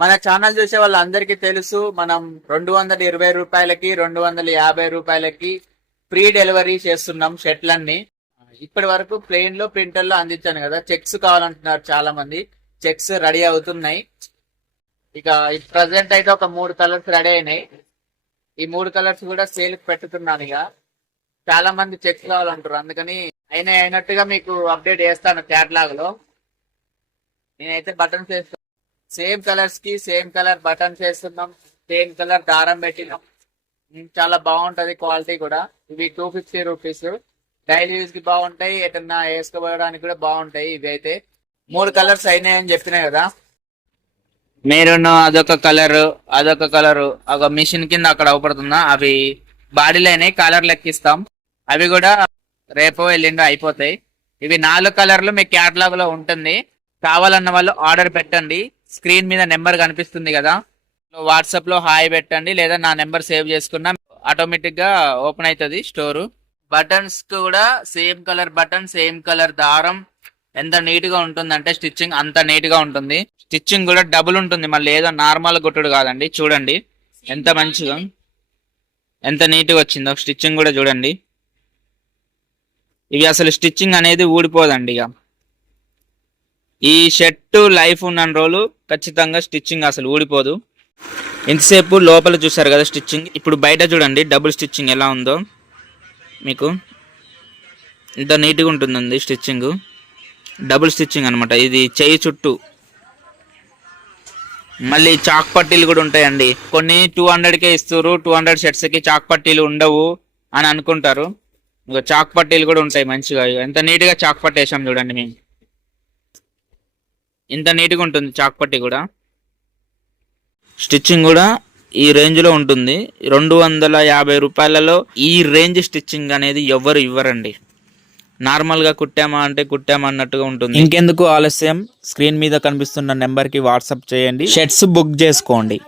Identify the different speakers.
Speaker 1: మన ఛానల్ చూసే వాళ్ళందరికీ తెలుసు మనం రెండు వందల ఇరవై రూపాయలకి రెండు వందల యాభై రూపాయలకి ఫ్రీ డెలివరీ చేస్తున్నాం షర్ట్లన్నీ ఇప్పటి వరకు ప్లెయిన్లో ప్రింటర్లో అందించాను కదా. చెక్స్ కావాలంటున్నారు చాలా మంది చెక్స్ రెడీ అవుతున్నాయి. ఇక ప్రజెంట్ అయితే ఒక మూడు కలర్స్ రెడీ అయినాయి. ఈ మూడు కలర్స్ కూడా సేల్ పెట్టుతున్నాను ఇక. చాలా మంది చెక్స్ కావాలంటారు. అందుకని అయినా అయినట్టుగా మీకు అప్డేట్ చేస్తాను క్యాట్లాగ్లో నేనైతే బటన్స్ వేస్తాను సేమ్ కలర్స్కి సేమ్ కలర్ బటన్స్ వేస్తున్నాం సేమ్ కలర్ దారం పెట్టినాం. చాలా బాగుంటది క్వాలిటీ కూడా. ఇవి టూ ఫిఫ్టీ రూపీస్. డైలీ యూస్కి బాగుంటాయి ఎటన్నా వేసుకోవడానికి కూడా బాగుంటాయి ఇవి అయితే మూడు కలర్స్ అయినాయని చెప్పినాయి కదా? మెరూన్ అదొక కలర్ అదొక కలర్. ఒక మిషన్ కింద అక్కడ అవపడుతుందా? అవి బాడీలో అయినాయి కలర్ లెక్కిస్తాం. అవి కూడా రేపు ఎల్లుండి అయిపోతాయి. ఇవి నాలుగు కలర్లు మీ క్యాటలాగ్లో ఉంటుంది. కావాలన్న వాళ్ళు ఆర్డర్ పెట్టండి. స్క్రీన్ మీద నెంబర్ కనిపిస్తుంది కదా. వాట్సాప్లో హాయ్ పెట్టండి లేదా నా నెంబర్ సేవ్ చేసుకున్నా ఆటోమేటిక్గా ఓపెన్ అవుతుంది స్టోరు. బటన్స్ కూడా same colour button same colour దారం. ఎంత నీట్గా ఉంటుంది అంటే స్టిచ్చింగ్ అంత నీట్గా ఉంటుంది. స్టిచ్చింగ్ కూడా డబుల్ ఉంటుంది మళ్ళీ ఏదో నార్మల్ గుట్టుడు కాదండి. చూడండి ఎంత మంచిగా ఎంత నీట్గా వచ్చిందో స్టిచ్చింగ్ కూడా చూడండి. ఇవి అసలు స్టిచ్చింగ్ అనేది ఊడిపోదండి ఇక. ఈ షర్ట్ లైఫ్ ఉన్న రోజులు ఖచ్చితంగా స్టిచ్చింగ్ అసలు ఊడిపోదు. ఇంతసేపు లోపల చూసారు కదా స్టిచ్చింగ్. ఇప్పుడు బయట చూడండి డబుల్ స్టిచ్చింగ్ ఎలా ఉందో మీకు. ఇంత నీట్గా ఉంటుందండి స్టిచ్చింగ్. డబుల్ స్టిచ్చింగ్ అనమాట ఇది చెయ్యి చుట్టూ. మళ్ళీ చాక్ పట్టీలు కూడా ఉంటాయండి. కొన్ని టూ హండ్రెడ్కే ఇస్తారు టూ హండ్రెడ్ షర్ట్స్కి చాక్ పట్టీలు ఉండవు అని అనుకుంటారు. ఇంకా చాక్ పట్టీలు కూడా ఉంటాయి మంచిగా. ఎంత నీట్గా చాక్ పట్టేసాం చూడండి మేము. ఇంత నీట్గా ఉంటుంది చాక్ పట్టీ కూడా. స్టిచ్చింగ్ కూడా ఈ రేంజ్లో ఉంటుంది. రెండు వందల యాభై రూపాయలలో ఈ రేంజ్ స్టిచ్చింగ్ అనేది ఎవరు ఇవ్వరండి? నార్మల్గా కుట్టామా అంటే కుట్టామా అన్నట్టుగా ఉంటుంది. ఇంకెందుకు ఆలస్యం? స్క్రీన్ మీద కనిపిస్తున్న నెంబర్కి వాట్సాప్ చేయండి. షర్ట్స్ బుక్ చేసుకోండి.